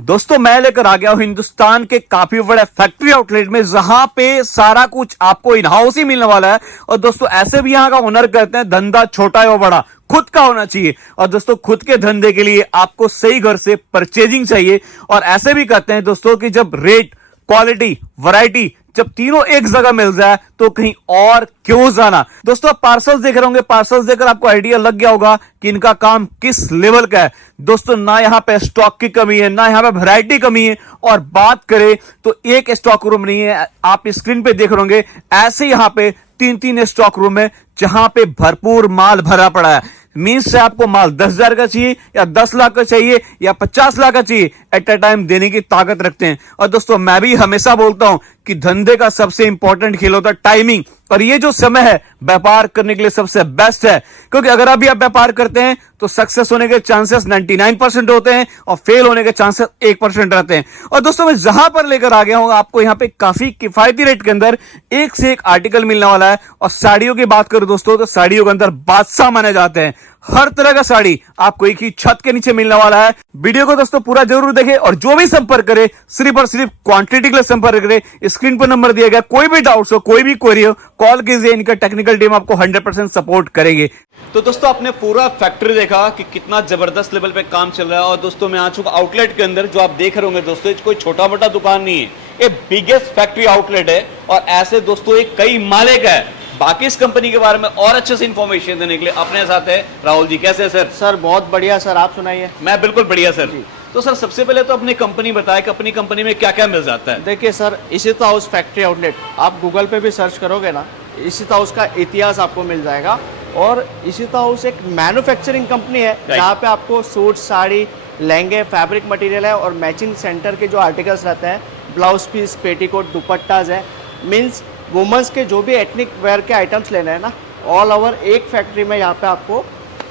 दोस्तों मैं लेकर आ गया हूं हिंदुस्तान के काफी बड़े फैक्ट्री आउटलेट में, जहां पे सारा कुछ आपको इन हाउस ही मिलने वाला है। और दोस्तों ऐसे भी यहां का ओनर कहते हैं धंधा छोटा या बड़ा खुद का होना चाहिए। और दोस्तों खुद के धंधे के लिए आपको सही घर से परचेजिंग चाहिए। और ऐसे भी कहते हैं दोस्तों कि जब रेट, क्वालिटी, वैरायटी जब तीनों एक जगह मिल जाए तो कहीं और क्यों जाना। दोस्तों आप पार्सल्स देख रहे होंगे, पार्सल्स देखकर आपको आइडिया लग गया होगा कि इनका काम किस लेवल का है। दोस्तों ना यहां पे स्टॉक की कमी है, ना यहां पे वैरायटी कमी है। और बात करें तो एक स्टॉक रूम नहीं है, आप स्क्रीन पे देख रहे होंगे ऐसे यहां पे तीन तीन स्टॉक रूम है जहां पे भरपूर माल भरा पड़ा है। मीन्स से आपको माल 10,000 का चाहिए या 10 लाख का चाहिए या 50 लाख का चाहिए, एट अ टाइम देने की ताकत रखते हैं। और दोस्तों मैं भी हमेशा बोलता हूं कि धंधे का सबसे इंपॉर्टेंट खेल होता है टाइमिंग। और ये जो समय है व्यापार करने के लिए सबसे बेस्ट है, क्योंकि अगर अभी आप व्यापार करते हैं तो सक्सेस होने के चांसेस 99% होते हैं और फेल होने के चांसेस 1% रहते हैं। और दोस्तों मैं जहां पर लेकर आ गया हूं आपको यहां पे काफी किफायती रेट के अंदर एक से एक आर्टिकल मिलने वाला है। और साड़ियों की बात करूं दोस्तों तो साड़ियों के अंदर बादशाह माने जाते हैं। हर तरह का साड़ी आपको एक ही छत के नीचे मिलने वाला है। वीडियो को दोस्तों पूरा जरूर देखें और जो भी संपर्क करे सिर्फ और सिर्फ क्वांटिटी के लिए संपर्क करे। स्क्रीन पर नंबर दिया गया, कोई भी डाउट्स हो, कोई भी क्वेरी हो, कॉल कीजिए, इनका टेक्निकल टीम आपको 100% सपोर्ट करेंगे। तो दोस्तों आपने पूरा फैक्ट्री देखा कि कितना जबरदस्त लेवल पे काम चल रहा है। और दोस्तों मैं आ चुका आउटलेट के अंदर, जो आप देख रहे होंगे दोस्तों कोई छोटा मोटा दुकान नहीं है, ये बिगेस्ट फैक्ट्री आउटलेट है। और ऐसे दोस्तों एक कई माले का है। बाकी इस कंपनी के बारे में और अच्छे से इंफॉर्मेशन देने के लिए अपने साथ है राहुल जी। कैसे है सर? सर बहुत बढ़िया सर, आप सुनाइए। मैं बिल्कुल बढ़िया सर। तो सर सबसे पहले तो अपनी कंपनी बताएं कि अपनी कंपनी में क्या क्या मिल जाता है। देखिए sir, Ishita house factory outlet आप गूगल पे भी सर्च करोगे ना, इशिता हाउस का इतिहास आपको मिल जाएगा। और इशिता हाउस एक मैन्युफैक्चरिंग कंपनी है जहाँ पे आपको सूट, साड़ी, लहंगे, फैब्रिक मटेरियल है और मैचिंग सेंटर के जो आर्टिकल्स रहते हैं, ब्लाउज पीस, पेटीकोट, दुपट्टाज है, मीन्स वुमेंस के जो भी एथनिक वेयर के आइटम्स लेने हैं ना, ऑल ओवर एक फैक्ट्री में यहाँ पे आपको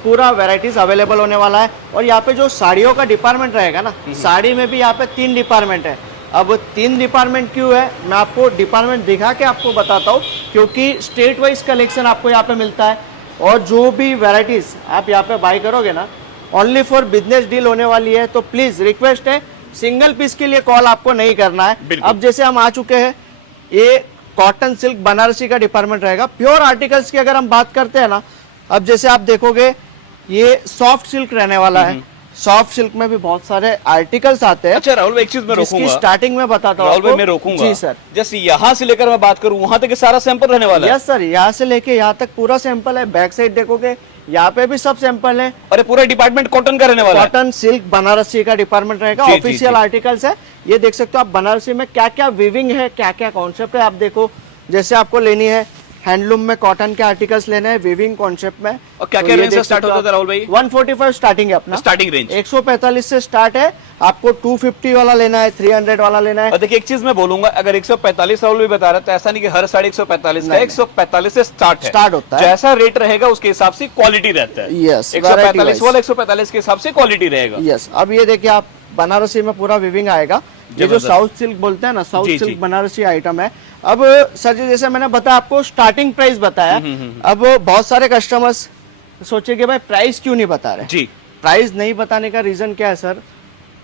पूरा वैरायटीज अवेलेबल होने वाला है। और यहाँ पे जो साड़ियों का डिपार्टमेंट रहेगा ना, साड़ी में भी यहाँ पे 3 डिपार्टमेंट है। अब 3 डिपार्टमेंट क्यों है मैं आपको डिपार्टमेंट दिखा के आपको बताता हूँ, क्योंकि स्टेट वाइज कलेक्शन आपको यहाँ पे मिलता है। और जो भी वैरायटीज आप यहाँ पे बाई करोगे ना, ओनली फॉर बिजनेस डील होने वाली है। तो प्लीज रिक्वेस्ट है, सिंगल पीस के लिए कॉल आपको नहीं करना है। अब जैसे हम आ चुके हैं, ये कॉटन सिल्क बनारसी का डिपार्टमेंट रहेगा। प्योर आर्टिकल्स की अगर हम बात करते हैं ना, अब जैसे आप देखोगे ये सॉफ्ट सिल्क रहने वाला है। सॉफ्ट सिल्क में भी बहुत सारे आर्टिकल्स आते हैं। अच्छा राहुल, एक चीज मैं रोकूंगा, स्टार्टिंग में बताता हूँ। राहुल भाई मैं रोकूंगा जी सर। जैसे यहाँ से लेकर मैं बात करूँ वहां तक सारा सैंपल रहने वाला है? यस सर, यहाँ से लेके यहाँ तक पूरा सैंपल है। बैक साइड देखोगे यहाँ पे भी सब सैंपल है। अरे पूरा डिपार्टमेंट कॉटन का रहने वाला है? कॉटन सिल्क बनारसी का डिपार्टमेंट रहेगा। ऑफिशियल आर्टिकल्स है। ये देख सकते हो आप, बनारसी में क्या क्या वीविंग है, क्या क्या कॉन्सेप्ट है। आप देखो, जैसे आपको लेनी है हैंडलूम में कॉटन के आर्टिकल्स लेने हैं वीविंग कॉन्सेप्ट में। और क्या क्या रेंज से स्टार्ट होता है राहुल भाई? 145 स्टार्टिंग है अपना स्टार्टिंग रेंज। 145 से स्टार्ट है। आपको 250 वाला लेना है, 300 वाला लेना है। और देखिए एक चीज मैं बोलूंगा, अगर 145 राहुल भी बता रहा है तो ऐसा नहीं कि हर साड़ी 145 का, 145 से स्टार्ट होता है। जैसा रेट रहेगा उसके हिसाब से क्वालिटी रहता है। यस, 145 वाला 145 के हिसाब से क्वालिटी रहेगा। यस। अब ये देखिए आप, बनारसी में पूरा विविंग आएगा। ये जो साउथ सिल्क बोलते हैं ना, साउथ सिल्क बनारसी आइटम है। अब सर जी जैसे मैंने बताया आपको, स्टार्टिंग प्राइस बताया। अब बहुत सारे कस्टमर्स सोचे कि भाई प्राइस क्यों नहीं बता रहे जी। प्राइस नहीं बताने का रीजन क्या है सर,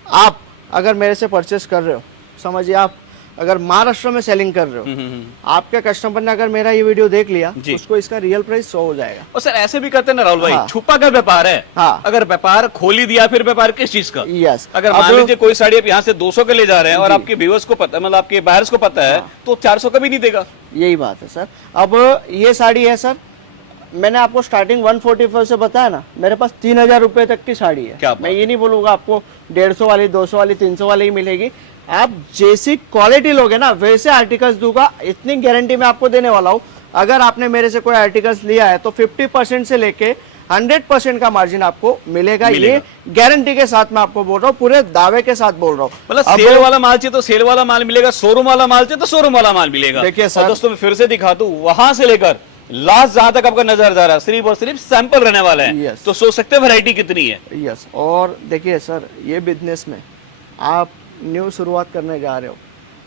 आप अगर मेरे से परचेस कर रहे हो, समझिए आप अगर महाराष्ट्र में सेलिंग कर रहे हो, आपके कस्टमर ने अगर मेरा ये वीडियो देख लिया, उसको इसका रियल प्राइस 100 हो जाएगा। और सर ऐसे भी करते हैं ना राहुल भाई, छुपा का व्यापार है। हाँ। अगर व्यापार खोल ही दिया, फिर व्यापार किस चीज का? यस। अगर मान लीजिए कोई साड़ी आप यहाँ से 200 के ले जा रहे हैं और आपके व्यूअर्स को पता, मतलब आपके बायर्स को पता है, तो 400 का भी नहीं देगा। यही बात है सर। अब ये साड़ी है सर, मैंने आपको स्टार्टिंग 145 से बताया ना, मेरे पास 3000 रुपए तक की साड़ी है। मैं ये नहीं बोलूंगा आपको 150 वाली, 200 वाली, 300 वाली ही मिलेगी। आप जैसी क्वालिटी लोगे ना वैसे आर्टिकल्स दूंगा, इतनी गारंटी मैं आपको देने वाला हूँ। अगर आपने मेरे से कोई आर्टिकल्स लिया है तो 50% से लेके 100% का मार्जिन आपको मिलेगा। ये गारंटी के साथ मैं आपको बोल रहा हूँ, पूरे दावे के साथ बोल रहा हूँ। मतलब सेल वाला माल चाहिए तो सेल वाला माल मिलेगा, शोरूम वाला माल चाहिए तो शोरूम वाला माल मिलेगा। देखिए सर, दोस्तों मैं फिर से दिखा दूं, वहां से लेकर लास्ट जहां तक आपका नजर जा रहा है सिर्फ और सिर्फ सैंपल रहने वाला है। तो सोच सकते हैं वैरायटी कितनी है। यस। और देखिए सर, ये बिजनेस में आप न्यू शुरुआत करने जा रहे हो,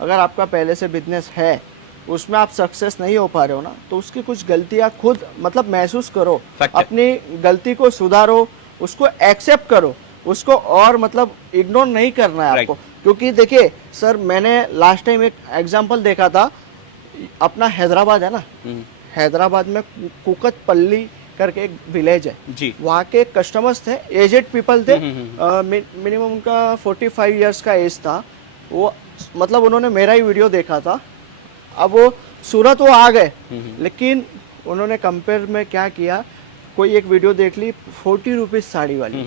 अगर आपका पहले से बिजनेस है, उसमें आप सक्सेस नहीं हो पा रहे हो ना, तो उसकी कुछ गलतियां खुद मतलब महसूस करो, अपनी गलती को सुधारो, उसको एक्सेप्ट करो, उसको और मतलब इग्नोर नहीं करना है आपको। क्योंकि देखिए सर, मैंने लास्ट टाइम एक एग्जांपल देखा था, अपना हैदराबाद है ना, हैदराबाद में कुकतपल्ली करके एक विलेज है जी। वहाँ के कस्टमर्स थे, एजेड पीपल थे, मिनिमम उनका 45 इयर्स का एज था वो, मतलब उन्होंने मेरा ही वीडियो देखा था। अब वो सूरत वो आ गए, लेकिन उन्होंने कंपेयर में क्या किया, कोई एक वीडियो देख ली 40 रुपीज़ साड़ी वाली,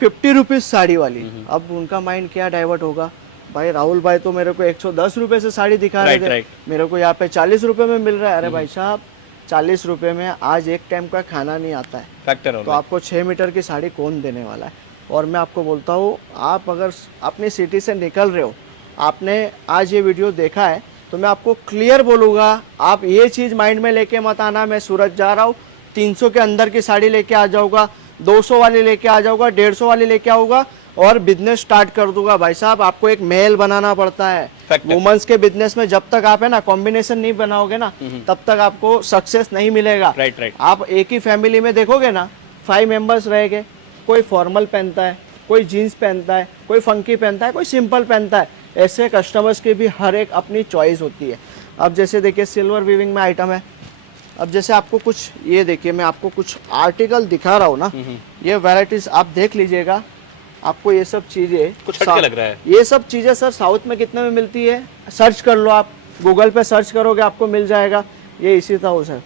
50 रुपीज़ साड़ी वाली। अब उनका माइंड क्या डाइवर्ट होगा, भाई राहुल भाई तो मेरे को 110 रुपए से साड़ी दिखा रहे थे, मेरे को यहाँ पे 40 रुपए में मिल रहा है। अरे भाई साहब, 40 रुपए में आज एक टाइम का खाना नहीं आता है, फैक्टर तो आपको 6 मीटर की साड़ी कौन देने वाला है। और मैं आपको बोलता हूँ, आप अगर अपनी सिटी से निकल रहे हो, आपने आज ये वीडियो देखा है, तो मैं आपको क्लियर बोलूँगा, आप ये चीज़ माइंड में लेके मत आना मैं सूरत जा रहा हूँ 300 के अंदर की साड़ी लेके आ जाऊँगा, 200 वाली लेके आ जाऊँगा, 150 वाली लेके आऊँगा और बिजनेस स्टार्ट कर दूंगा। भाई साहब, आपको एक महल बनाना पड़ता है। वुमेन्स के बिजनेस में जब तक आप है ना कॉम्बिनेशन नहीं बनाओगे ना, तब तक आपको सक्सेस नहीं मिलेगा। राइट। आप एक ही फैमिली में देखोगे ना, 5 मेंबर्स रहेंगे, कोई फॉर्मल पहनता है, कोई जीन्स पहनता है, कोई फंकी पहनता है, कोई सिंपल पहनता है। ऐसे कस्टमर्स की भी हर एक अपनी चॉइस होती है। अब जैसे देखिए सिल्वर वीविंग में आइटम है। अब जैसे आपको कुछ ये देखिए, मैं आपको कुछ आर्टिकल दिखा रहा हूँ ना, ये वैराइटीज आप देख लीजिएगा, आपको ये सब चीजें कुछ हटके लग रहा है। ये सब चीजें सर साउथ में कितने में मिलती है, सर्च कर लो आप, गूगल पे सर्च करोगे आपको मिल जाएगा। ये इशिता हाउस है,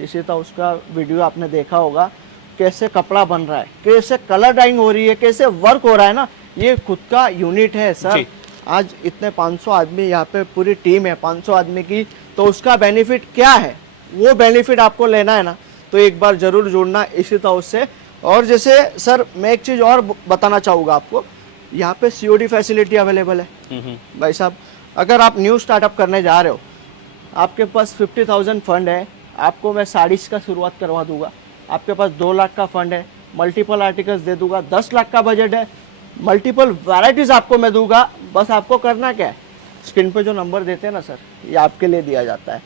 इशिता हाउस का वीडियो आपने देखा होगा, कैसे कपड़ा बन रहा है, कैसे कलर डाइंग हो रही है, कैसे वर्क हो रहा है ना। ये खुद का यूनिट है सर। आज इतने 500 आदमी यहाँ पे पूरी टीम है 500 आदमी की, तो उसका बेनिफिट क्या है, वो बेनिफिट आपको लेना है ना, तो एक बार जरूर जुड़ना इशिता हाउस से। और जैसे सर मैं एक चीज़ और बताना चाहूँगा आपको, यहाँ पे COD फैसिलिटी अवेलेबल है। भाई साहब, अगर आप न्यू स्टार्टअप करने जा रहे हो, आपके पास 50,000 फंड है, आपको मैं साड़ीज का शुरुआत करवा दूंगा। आपके पास 2 लाख का फंड है, मल्टीपल आर्टिकल्स दे दूंगा। 10 लाख का बजट है, मल्टीपल वैराइटीज आपको मैं दूंगा। बस आपको करना क्या है, स्क्रीन पे जो नंबर देते हैं ना सर, ये आपके लिए दिया जाता है,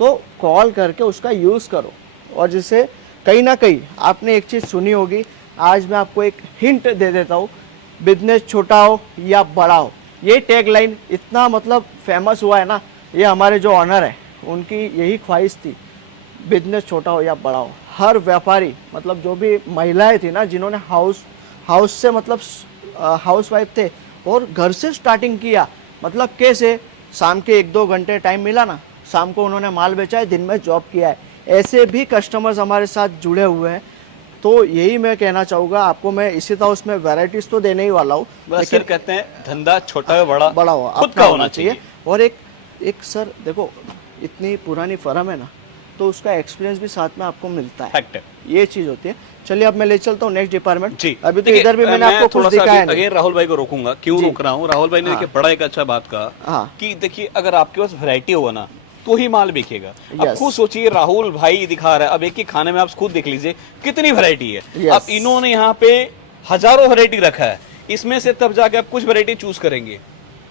तो कॉल करके उसका यूज़ करो। और जिससे कहीं ना कहीं आपने एक चीज़ सुनी होगी, आज मैं आपको एक हिंट दे देता हूँ, बिजनेस छोटा हो या बड़ा हो, ये टैग लाइन इतना मतलब फेमस हुआ है ना, ये हमारे जो ऑनर है उनकी यही ख्वाहिश थी, बिजनेस छोटा हो या बड़ा हो। हर व्यापारी, मतलब जो भी महिलाएं थी ना, जिन्होंने हाउस से मतलब हाउस वाइफ थे और घर से स्टार्टिंग किया, मतलब कैसे शाम के 1-2 घंटे टाइम मिला ना, शाम को उन्होंने माल बेचा है, दिन में जॉब किया है। ऐसे भी कस्टमर्स हमारे साथ जुड़े हुए हैं। तो यही मैं कहना चाहूँगा आपको, मैं इशिता हाउस में वैराइटीज तो देने ही वाला हूँ, लेकिन कहते हैं धंधा छोटा हो बड़ा हो, खुद का होना चाहिए। और एक सर देखो, इतनी पुरानी फर्म है ना, तो उसका एक्सपीरियंस भी साथ में आपको मिलता है, ये चीज होती है। चलिए अब मैं ले चलता हूँ नेक्स्ट डिपार्टमेंट जी। अभी तो इधर भी मैंने आपको कुछ दिखाया है। अगेन राहुल भाई को रोकूंगा, क्यों रोक रहा हूँ, राहुल भाई ने देखिए बड़ा एक अच्छा बात कहा कि देखिए अगर आपके पास वैरायटी होगा ना तो ही माल बिकेगा। अब खुद सोचिए, राहुल भाई दिखा रहा है, अब एक ही खाने में आप खुद देख लीजिए कितनी वैरायटी है। अब इन्होंने यहाँ पे हजारों वैरायटी रखा है, इसमें से तब जाके आप कुछ वैरायटी चूज करेंगे।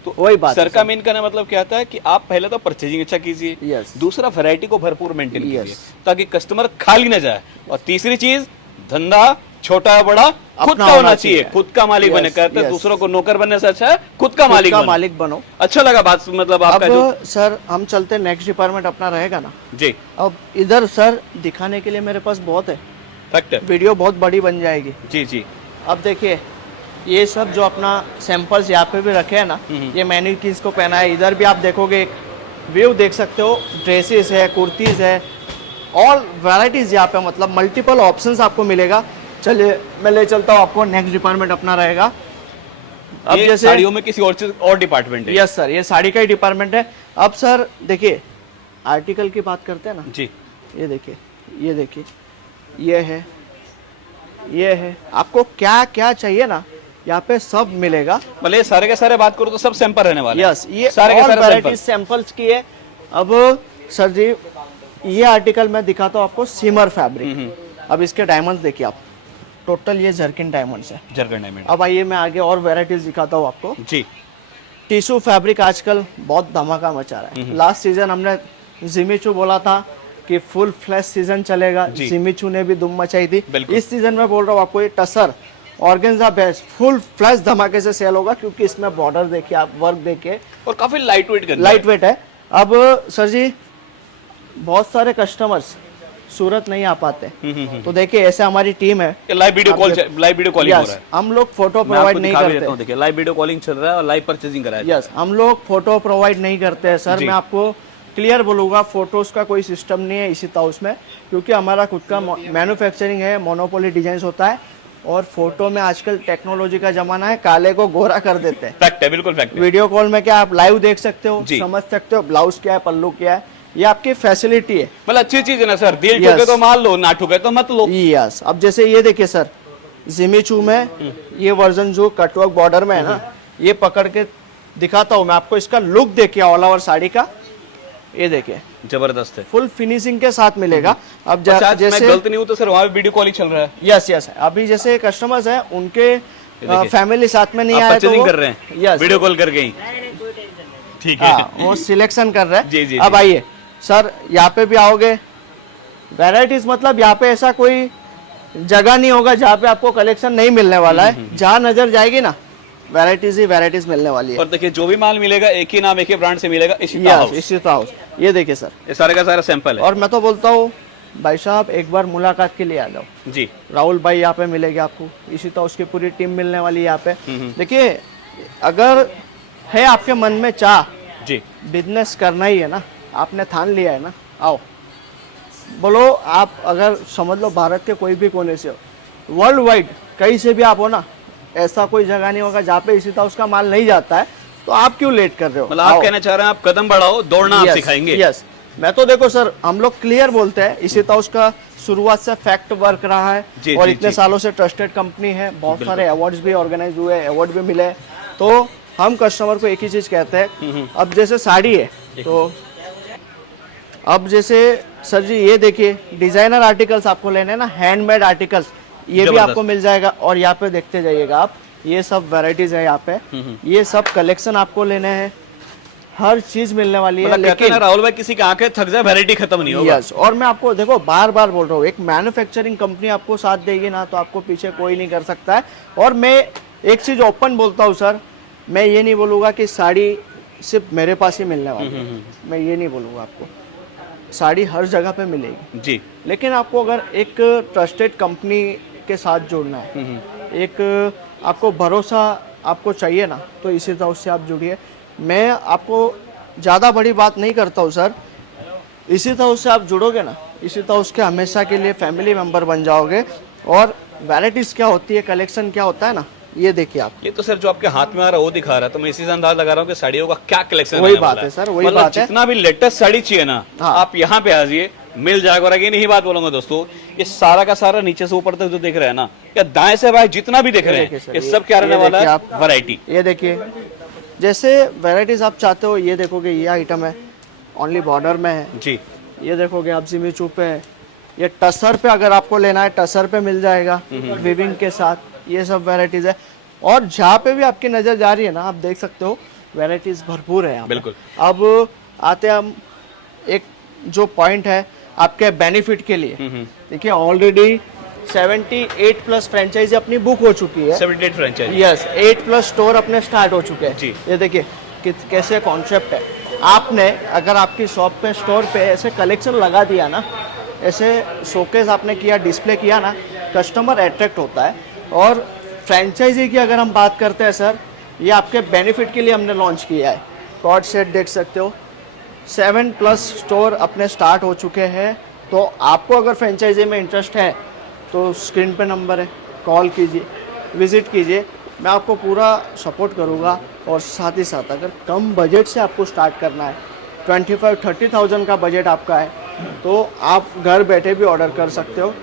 तो वही बात सर का मेन कहना मतलब क्या आता है कि आप पहले तो परचेजिंग अच्छा कीजिए, दूसरा वैरायटी को भरपूर मेंटेन कीजिए ताकि कस्टमर खाली ना जाए, और तीसरी चीज धंधा छोटा या बड़ा खुद का होना चाहिए, खुद का मालिक बने। कहते हैं दूसरों को नौकर बनने से अच्छा है खुद का मालिक बनो। अच्छा लगा बात, मतलब आपका जो सर हम चलते नेक्स्ट डिपार्टमेंट अपना रहेगा ना जी। अब इधर सर दिखाने के लिए मेरे पास बहुत है, वीडियो बहुत बड़ी बन जाएगी जी जी। अब देखिए ये सब जो अपना सैंपल्स यहाँ पे भी रखे हैं ना, ये मैनीक्विन्स को पहना है। इधर भी आप देखोगे एक व्यू देख सकते हो, ड्रेसेस है, कुर्तीज है, ऑल वैराइटीज यहाँ पे, मतलब मल्टीपल ऑप्शंस आपको मिलेगा। चलिए मैं ले चलता हूँ आपको, नेक्स्ट डिपार्टमेंट अपना रहेगा। अब जैसे साड़ियों में किसी और चीज और डिपार्टमेंट है? यस सर, ये साड़ी का ही डिपार्टमेंट है। अब सर देखिए आर्टिकल की बात करते हैं ना जी, ये देखिए, ये देखिए, ये है, आपको क्या क्या चाहिए ना यहाँ पे सब मिलेगा। भले सारे के सारे बात करो तो सब सैंपल रहने वाले। यस, ये सारे के सारे वैरायटी सैंपल्स की है। अब सर जी ये आर्टिकल मैं दिखाता हूँ आपको, सिमर फैब्रिक। अब इसके डायमंड्स देखिए आप, टोटल ये जर्किन डायमंड्स है, जर्किन डायमंड। अब आइए मैं आगे और वैरायटीज दिखाता हूँ आपको जी। टिश्यू फैब्रिक आजकल बहुत धमाका मचा रहा है। लास्ट सीजन हमने जिमीचू बोला था कि फुल फ्लैश सीजन चलेगा, जिमीचू ने भी धूम मचाई थी। इस सीजन में बोल रहा हूँ आपको, ये tussar organza best full flash धमाके से सेल होगा, क्योंकि इसमें बॉर्डर देखिए आप, वर्क देखिए, और काफी लाइट वेट लाइट वेट है। अब सर जी बहुत सारे कस्टमर्स सूरत नहीं आ पाते, तो देखिए ऐसे हमारी टीम है, लाइव वीडियो कॉलिंग हो रहा है। हम लोग फोटो प्रोवाइड नहीं करते। देखिए लाइव वीडियो कॉलिंग चल रहा है और लाइव परचेजिंग करा है। यस, हम लोग फोटो प्रोवाइड नहीं करते हैं सर। मैं आपको क्लियर बोलूँगा, फोटोज का कोई सिस्टम नहीं है इसी हाउस में, क्योंकि हमारा खुद का मैन्युफैक्चरिंग है, मोनोपोली डिजाइन होता है। और फोटो में आजकल टेक्नोलॉजी का जमाना है, काले को गोरा कर देते हैं। फैक्ट है, बिल्कुल फैक्ट है। वीडियो कॉल में क्या आप लाइव देख सकते हो, समझ सकते हो ब्लाउज क्या है, पल्लू क्या है, ये आपकी फैसिलिटी है। मतलब अच्छी चीज है ना सर, दिल ठुके तो मान लो, ना ठुके तो मत लो। यस, अब जैसे ये देखिए सर, जिमीचू में ये वर्जन जो कटवर्क बॉर्डर में है ना, ये पकड़ के दिखाता हूँ मैं आपको, इसका लुक देखिए ऑल ओवर साड़ी का, ये देखिए जबरदस्त है, फुल फिनिशिंग के साथ मिलेगा। अब जैसे जैसे मैं गलत नहीं हूँ तो सर वहाँ पे वीडियो कॉलिंग चल रहा है। यस यस, अभी जैसे कस्टमर्स हैं उनके फैमिली साथ में नहीं आए तो परचेजिंग कर रहे हैं, यस वीडियो कॉल कर गई, ठीक है, वो सिलेक्शन कर रहे हैं। जी, जी, अब आइए सर, यहाँ पे भी आओगे, वैरायटीज मतलब यहाँ पे ऐसा कोई जगह नहीं होगा जहाँ पे आपको कलेक्शन नहीं मिलने वाला है। जहाँ नजर जाएगी ना, वैरायटीज ही वैरायटीज मिलने वाली है। और देखिए जो भी माल मिलेगा एक ही नाम, एक ही ब्रांड से मिलेगा, इसी हाउस। ये देखिए सर, ये सारे का सारा सैंपल है। और मैं तो बोलता हूँ भाई साहब एक बार मुलाकात के लिए आ जाओ जी। राहुल भाई यहाँ पे मिलेगी आपको, इसी तो उसकी पूरी टीम मिलने वाली है यहाँ पे। देखिए अगर है आपके मन में चाह जी, बिजनेस करना ही है ना, आपने ठान लिया है ना, आओ बोलो। आप अगर समझ लो भारत के कोई भी कोने से हो, वर्ल्ड वाइड कहीं से भी आप हो ना, ऐसा कोई जगह नहीं होगा जहाँ पे इसी तरह उसका माल नहीं जाता है, तो आप क्यों लेट कर रहे हो? मतलब आप कहना चाह रहे हैं आप कदम बढ़ाओ, दौड़ना आप सिखाएंगे। यस, मैं तो देखो सर, हम लोग क्लियर बोलते हैं, इसी तरह उसका शुरुआत से फैक्ट वर्क रहा है और इतने सालों से ट्रस्टेड कंपनी है, बहुत सारे अवार्ड्स भी ऑर्गेनाइज हुए, अवार्ड भी मिले। तो हम कस्टमर को एक ही चीज कहते हैं, अब जैसे साड़ी है तो अब जैसे सर जी ये देखिए डिजाइनर आर्टिकल्स आपको लेने हैं ना, हैंडमेड आर्टिकल्स, ये भी आपको मिल जाएगा। और यहाँ पे देखते जाइएगा आप, ये सब वैरायटीज है यहाँ पे, ये सब कलेक्शन आपको लेने हैं, हर चीज मिलने वाली है। लेकिन राहुल भाई किसी की आंखें थक जाए, वैरायटी खत्म नहीं होगा। यस, और मैं आपको देखो बार बार बोल रहा हूँ, एक मैन्युफैक्चरिंग कंपनी आपको साथ देगी ना, तो आपको पीछे कोई नहीं कर सकता है। और मैं एक चीज ओपन बोलता हूँ सर, मैं ये नहीं बोलूँगा कि साड़ी सिर्फ मेरे पास ही मिलने वाली है, मैं ये नहीं बोलूँगा आपको, साड़ी हर जगह पे मिलेगी जी। लेकिन आपको अगर एक ट्रस्टेड कंपनी के साथ जोड़ना है, एक आपको भरोसा आपको चाहिए ना, तो इसी तरह उससे आप जुड़िए। मैं आपको ज़्यादा बड़ी बात नहीं करता हूँ सर, इसी तरह उससे आप जुड़ोगे ना, इसी तरह उसके हमेशा के लिए फैमिली मेम्बर बन जाओगे। और वैरायटीज़ क्या होती है, कलेक्शन क्या होता है ना, ये देखिए आप। ये तो सर जो आपके हाथ में आ रहा है वो दिखा रहा है, तो मैं इसी से अंदाज लगा रहा हूँ कि साड़ियों का क्या कलेक्शन वही बात है सर, वही बात है। जितना भी लेटेस्ट साड़ी चाहिए ना, आप यहाँ पे आ जाइए, मिल जाएगा। और अगेन यही बात बोलूंगा दोस्तों, ये सारा का सारा नीचे से ऊपर तक जो देख रहे हैं ना, या दाएं से बाएं जितना भी देख रहे हैं, ये सब क्या रहने वाला है, वैरायटी। ये देखिए जैसे वैरायटीज आप चाहते हो, ये देखोगे ये आइटम है ओनली बॉर्डर में है जी। ये देखोगे आप जिमीचू पे है, ये टसर पे अगर आपको लेना है टसर पे मिल जाएगा विविंग के साथ, ये सब वैरायटीज है। और जहाँ पे भी आपकी नजर जा रही है ना, आप देख सकते हो वैरायटीज भरपूर है यहाँ पे। बिल्कुल। अब आते हम एक जो पॉइंट है आपके बेनिफिट के लिए, देखिए ऑलरेडी 78 प्लस फ्रेंचाइजी अपनी बुक हो चुकी है। 78 फ्रेंचाइजी, यस, 8 प्लस स्टोर अपने स्टार्ट हो चुके हैं जी। ये देखिए कैसे कॉन्सेप्ट है। आपने अगर आपकी शॉप पे स्टोर पे ऐसे कलेक्शन लगा दिया ना, ऐसे शोकेस आपने किया, डिस्प्ले किया ना, कस्टमर अट्रैक्ट होता है। और फ्रेंचाइजी की अगर हम बात करते हैं सर, ये आपके बेनिफिट के लिए हमने लॉन्च किया है। कॉर्ड सेट देख सकते हो, 7 प्लस स्टोर अपने स्टार्ट हो चुके हैं। तो आपको अगर फ्रेंचाइजी में इंटरेस्ट है तो स्क्रीन पे नंबर है, कॉल कीजिए, विज़िट कीजिए, मैं आपको पूरा सपोर्ट करूँगा। और साथ ही साथ अगर कम बजट से आपको स्टार्ट करना है, 25-30,000 का बजट आपका है, तो आप घर बैठे भी ऑर्डर कर सकते हो।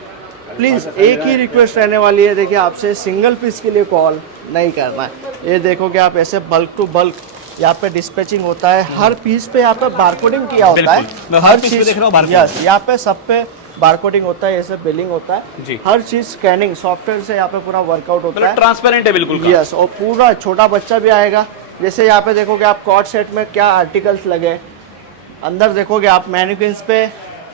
प्लीज़ एक ही रिक्वेस्ट रहने वाली है, देखिए आपसे सिंगल पीस के लिए कॉल नहीं करना है। ये देखोगे आप ऐसे बल्क टू बल्क यहाँ पे डिस्पैचिंग होता है, हर पीस पे यहाँ पे बारकोडिंग किया होता है, हर चीज देख रहा हूँ बारकोड, यस, यहाँ पे सब पे बारकोडिंग होता है, ऐसे बिलिंग होता है जी। हर चीज स्कैनिंग सॉफ्टवेयर से यहाँ पे पूरा वर्कआउट होता है, ट्रांसपेरेंट है बिल्कुल। यस, और पूरा छोटा बच्चा भी आएगा। जैसे यहाँ पे देखोगे आप कॉर्ड सेट में क्या आर्टिकल्स लगे, अंदर देखोगे आप मैनिक्विन्स पे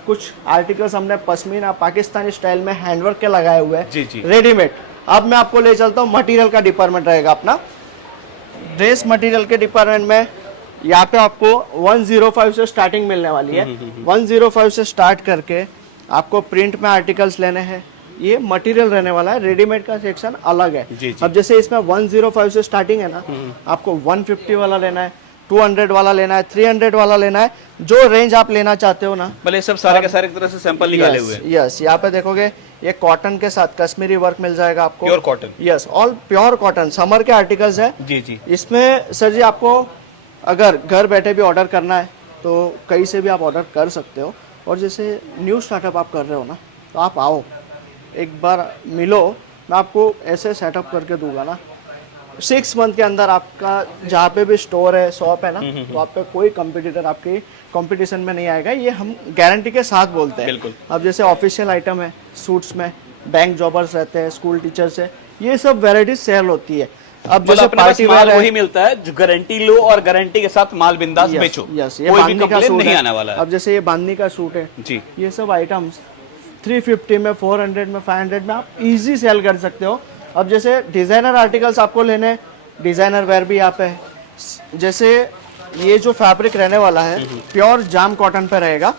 कुछ आर्टिकल्स हमने पश्मीना पाकिस्तानी स्टाइल में हैंडवर्क के लगाए हुए हैं, रेडीमेड। अब मैं आपको ले चलता हूँ मटेरियल का डिपार्टमेंट रहेगा अपना। ड्रेस मटेरियल के डिपार्टमेंट में यहाँ पे आपको 105 से स्टार्टिंग मिलने वाली है। 105 से स्टार्ट करके आपको प्रिंट में आर्टिकल्स लेने हैं, ये मटेरियल रहने वाला है। रेडीमेड का सेक्शन अलग है। जी, जी। अब जैसे इसमें 105 से स्टार्टिंग है ना, आपको 150 वाला लेना है, 200 वाला लेना है, 300 वाला लेना है, जो रेंज आप लेना चाहते हो ना। भले सब सारे के सारे एक तरह से सैंपल निकाले हुए हैं। यस, यहाँ पे देखोगे ये कॉटन के साथ कश्मीरी वर्क मिल जाएगा आपको, pure cotton. Yes, all pure cotton, summer के आर्टिकल्स है। जी जी। इसमें सर जी आपको अगर घर बैठे भी ऑर्डर करना है तो कहीं से भी आप ऑर्डर कर सकते हो। और जैसे न्यू स्टार्टअप आप कर रहे हो ना, तो आप आओ एक बार मिलो, मैं आपको ऐसे सेटअप करके दूंगा ना, 6 मंथ के अंदर आपका जहाँ पे भी स्टोर है, शॉप है ना, तो आप पे कोई कंपटीटर आपके कंपटीशन में नहीं आएगा। ये हम गारंटी के साथ बोलते हैं। बिल्कुल। अब जैसे ऑफिशियल आइटम है, सूट्स में बैंक जॉबर्स रहते हैं, स्कूल टीचर्स है, ये सब वेराइटीज सेल होती है। अब जैसे पार्टी माल वेयर वही मिलता है जो गारंटी लो और गारंटी के साथ माल बिंदास बेचो। यस, ये कोई भी बांधनी का कंप्लेंट सूट नहीं है। आने वाला है। अब जैसे ये बांधनी का सूट है जी। ये सब आइटम्स 350 में, 400 में, 500 में आप इजी सेल कर सकते हो। अब जैसे डिजाइनर आर्टिकल्स आपको लेने, डिजाइनर वेयर भी यहाँ पे है। जैसे ये जो फैब्रिक रहने वाला है प्योर जाम कॉटन पे रहेगा,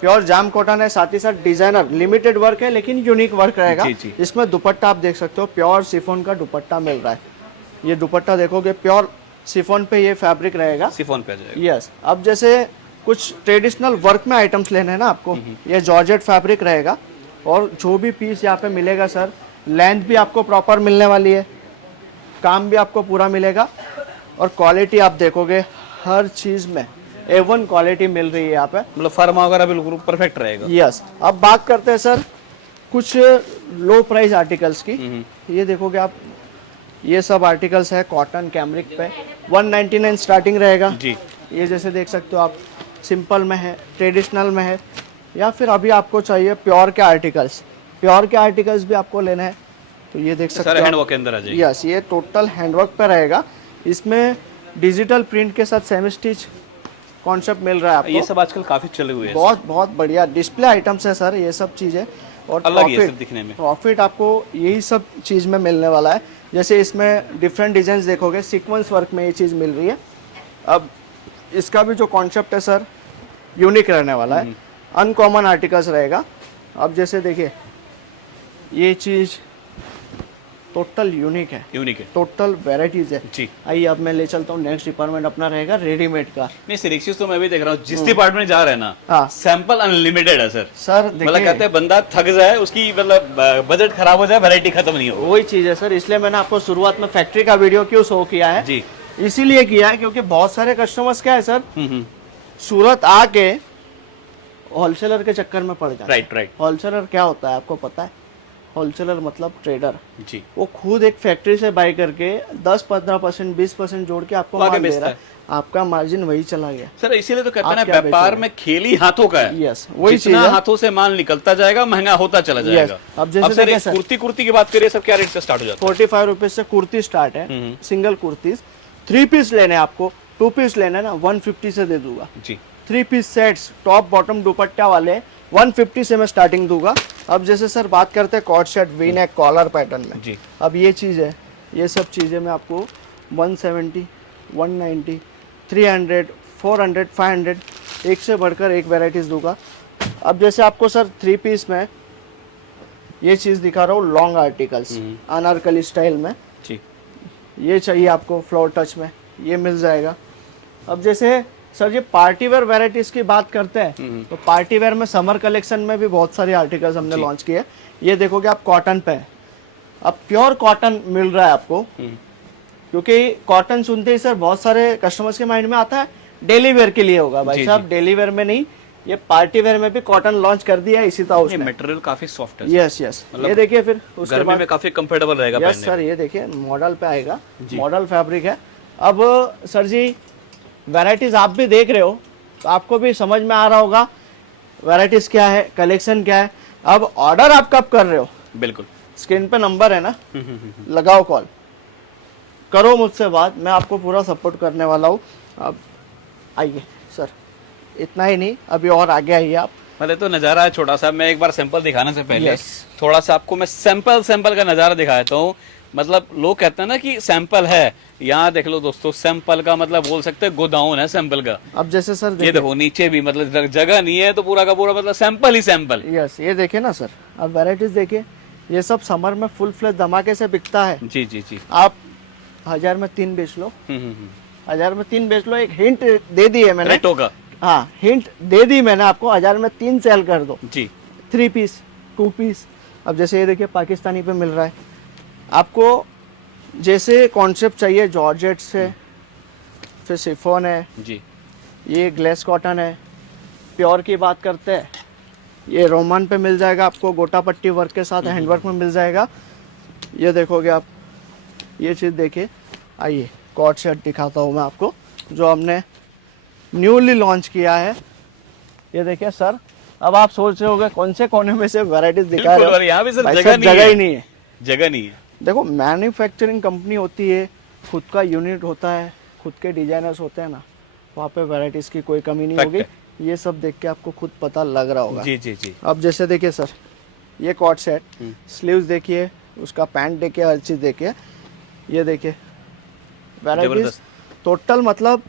प्योर जाम कॉटन है, साथ ही साथ डिजाइनर लिमिटेड वर्क है लेकिन यूनिक वर्क रहेगा। जी, जी। इसमें दुपट्टा आप देख सकते हो, प्योर शिफॉन का दुपट्टा मिल रहा है। ये दुपट्टा देखोगे प्योर शिफॉन पे ये फैब्रिक रहेगा, शिफॉन पे आ जाएगा। यस। अब जैसे कुछ ट्रेडिशनल वर्क में आइटम्स लेने हैं ना आपको, ये जॉर्जेट फैब्रिक रहेगा। और जो भी पीस यहाँ पे मिलेगा सर, लेंथ भी आपको प्रॉपर मिलने वाली है, काम भी आपको पूरा मिलेगा। और क्वालिटी आप देखोगे हर चीज में A1 क्वालिटी मिल रही है यहाँ पे, मतलब फर्मा वगैरह बिल्कुल परफेक्ट रहेगा। यस। अब बात करते हैं सर कुछ लो प्राइस आर्टिकल्स की। ये देखोगे आप, ये सब आर्टिकल्स है कॉटन कैमरिक पे, 199 स्टार्टिंग रहेगा जी। ये जैसे देख सकते हो आप, सिंपल में है, ट्रेडिशनल में है, या फिर अभी आपको चाहिए प्योर के आर्टिकल्स, प्योर के आर्टिकल्स भी आपको लेना है तो ये देख सकते सारे हो हैंडवर्क के अंदर आ जाएगा। यस। ये टोटल हैंडवर्क पे रहेगा। इसमें डिजिटल प्रिंट के साथ सेमी स्टिच कॉन्सेप्ट मिल रहा है आपको। ये सब आजकल काफी चले हुए हैं। बहुत बहुत बढ़िया डिस्प्ले आइटम्स है सर ये सब चीज़ें। और अलग ही है सब दिखने में। प्रॉफिट आपको यही सब चीज़ में मिलने वाला है। जैसे इसमें डिफरेंट डिजाइन देखोगे, सीक्वेंस वर्क में ये चीज़ मिल रही है। अब इसका भी जो कॉन्सेप्ट है सर यूनिक रहने वाला है, अनकॉमन आर्टिकल्स रहेगा। अब जैसे देखिए ये चीज़ टोटल यूनिक है, यूनिक है, टोटल वेराइटीज है जी। आइए अब मैं ले चलता हूँ नेक्स्ट डिपार्टमेंट अपना रहेगा रेडीमेड का। नहीं सर, एक चीज तो मैं भी देख रहा हूँ, जिस डिपार्टमेंट जा रहे हैं ना, हाँ सैंपल अनलिमिटेड है सर। सर मतलब देखिए कहते हैं बंदा थक जाए, उसकी मतलब बजट खराब हो जाए, वैरायटी खत्म नहीं हो। वही चीज है सर, इसलिए मैंने आपको शुरुआत में फैक्ट्री का वीडियो क्यों शो किया है जी। इसीलिए किया है क्योंकि बहुत सारे कस्टमर्स क्या है सर, सूरत आके होलसेलर के चक्कर में पड़ जाते। Right right. होलसेलर क्या होता है आपको पता है? होलसेलर मतलब ट्रेडर। जी। वो खुद एक फैक्ट्री से बाई करके 10-15%, 20% जोड़ के आपको आगे माल दे बेचता रहा है, आपका मार्जिन वही चला गया। सर इसीलिए तो कहते हैं आप ना, क्या व्यापार बेचोगे? में खेल ही हाथों का है। यस, वही चीज जितना है। हाथों से माल निकलता जाएगा, महंगा होता चला जाएगा। अब जैसे सर देखिए एक सर, कुर्ती की बात करिए, सब क्या रेट से स्टार्ट हो जाता है? 45 रुपीज से कुर्ती स्टार्ट है, सिंगल कुर्तीज। 3 पीस लेने हैं आपको, 2 पीस लेना है ना, 150 से दे दूंगा। जी। 3 piece sets top bottom dupatta वाले 150 से मैं स्टार्टिंग दूंगा। अब जैसे सर बात करते हैं cot shirt V neck collar pattern में जी। अब ये चीज़ है, ये सब चीज़ें मैं आपको 170, 190, 300, 400, 500 एक से बढ़कर एक वेराइटीज़ दूंगा। अब जैसे आपको सर 3 पीस में ये चीज़ दिखा रहा हूँ, लॉन्ग आर्टिकल्स अनारकली स्टाइल में, जी। ये चाहिए आपको फ्लोर टच में, ये मिल जाएगा। अब जैसे सर ये पार्टी वेयर वेराइटीज की बात करते हैं तो पार्टी वेयर में समर कलेक्शन में भी बहुत सारे आर्टिकल्स हमने लॉन्च किए। ये देखोगे आप कॉटन पे, अब प्योर कॉटन मिल रहा है आपको, क्योंकि कॉटन सुनते ही सर बहुत सारे कस्टमर्स के माइंड में आता है डेली वेयर के लिए होगा। भाई साहब डेली वेयर में नहीं, ये पार्टी वेयर में भी कॉटन लॉन्च कर दिया है इसी तरह। ये मटेरियल काफी सॉफ्ट है। यस यस, ये देखिए फिर उसके गर्मी बाद में काफी कंफर्टेबल रहेगा यस पहनने सर, ये देखिए मॉडल पे आएगा, मॉडल फैब्रिक है। अब सर जी वैरायटीज आप भी देख रहे हो तो आपको भी समझ में आ रहा होगा वैरायटीज क्या है, कलेक्शन क्या है। अब ऑर्डर आप कब कर रहे हो? बिल्कुल, स्क्रीन पे नंबर है ना, लगाओ कॉल, करो मुझसे बात, मैं आपको पूरा सपोर्ट करने वाला हूँ। अब आइए सर, इतना ही नहीं, अभी और आगे आइए आप। मतलब तो नज़ारा है छोटा सा। मैं एक बार सैंपल दिखाने से पहले Yes. थोड़ा सा आपको मैं सैंपल का नज़ारा दिखाता हूँ। मतलब लोग कहते हैं ना कि सैंपल है, यहाँ देख लो दोस्तों, सैंपल का मतलब बोल सकते हैं गोदाउन है सैंपल का। अब जैसे सर ये देखिए, देखो नीचे भी मतलब जगह नहीं है तो पूरा का पूरा मतलब सैंपल ही सैंपल। यस ये देखिए ना सर, अब वैरायटीज देखिए, ये सब समर में फुल फ्लेज धमाके से बिकता है। जी जी जी। आप 1000 में 3 बेच लो, हम्म। 1000 में 3 बेच लो। एक हिंट दे दी है मैंने, रेटो का। हाँ हिंट दे दी मैंने आपको, 1000 में 3 सेल कर दो, जी 3 पीस 2 पीस। अब जैसे ये देखिए पाकिस्तानी पे मिल रहा है आपको, जैसे कॉन्सेप्ट चाहिए, जॉर्जेट से, फिर शिफॉन है, जी। ये ग्लेस कॉटन है। प्योर की बात करते हैं, ये रोमान पे मिल जाएगा आपको, गोटा पट्टी वर्क के साथ हैंडवर्क में मिल जाएगा। ये देखोगे आप, ये चीज़ देखिए। आइए कॉट शर्ट दिखाता हूँ मैं आपको, जो हमने न्यूली लॉन्च किया है। ये देखिए सर, अब आप सोच रहे होगे कौन से कोने में से वैरायटीज दिखा बिल्कुल, रहे और यहाँ भी सर भाई जगह साहब, नहीं जगह है। ही नहीं है। जगह नहीं है। देखो मैन्युफैक्चरिंग कंपनी होती है, खुद का यूनिट होता है, खुद के डिजाइनर्स होते हैं ना, वहाँ पे वैरायटीज़ की कोई कमी नहीं Fact होगी। है। ये सब देख के आपको खुद पता लग रहा होगा। जी जी जी। अब जैसे देखिए सर, ये कॉट सेट, स्लीव्स देखिए, उसका पैंट देखिए, हर चीज़ देखिए। ये देखिए वैरायटीज जबरदस्त। टोटल मतलब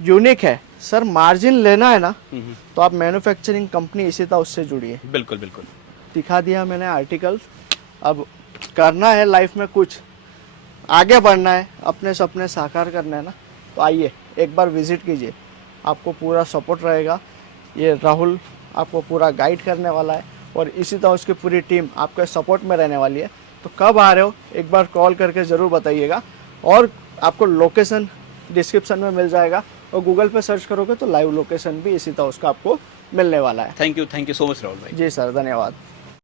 यूनिक है सर। मार्जिन लेना है ना तो आप मैन्युफैक्चरिंग कंपनी इसी तरह उससे जुड़िए। बिल्कुल बिल्कुल। दिखा दिया मैंने आर्टिकल्स। अब करना है लाइफ में कुछ, आगे बढ़ना है, अपने सपने साकार करना है ना, तो आइए एक बार विजिट कीजिए, आपको पूरा सपोर्ट रहेगा। ये राहुल आपको पूरा गाइड करने वाला है, और इसी तरह उसकी पूरी टीम आपके सपोर्ट में रहने वाली है। तो कब आ रहे हो एक बार कॉल करके ज़रूर बताइएगा, और आपको लोकेशन डिस्क्रिप्शन में मिल जाएगा, और गूगल पे सर्च करोगे तो लाइव लोकेशन भी इसी तरह उसका आपको मिलने वाला है। Thank you so much Rahul भाई। जी सर, धन्यवाद।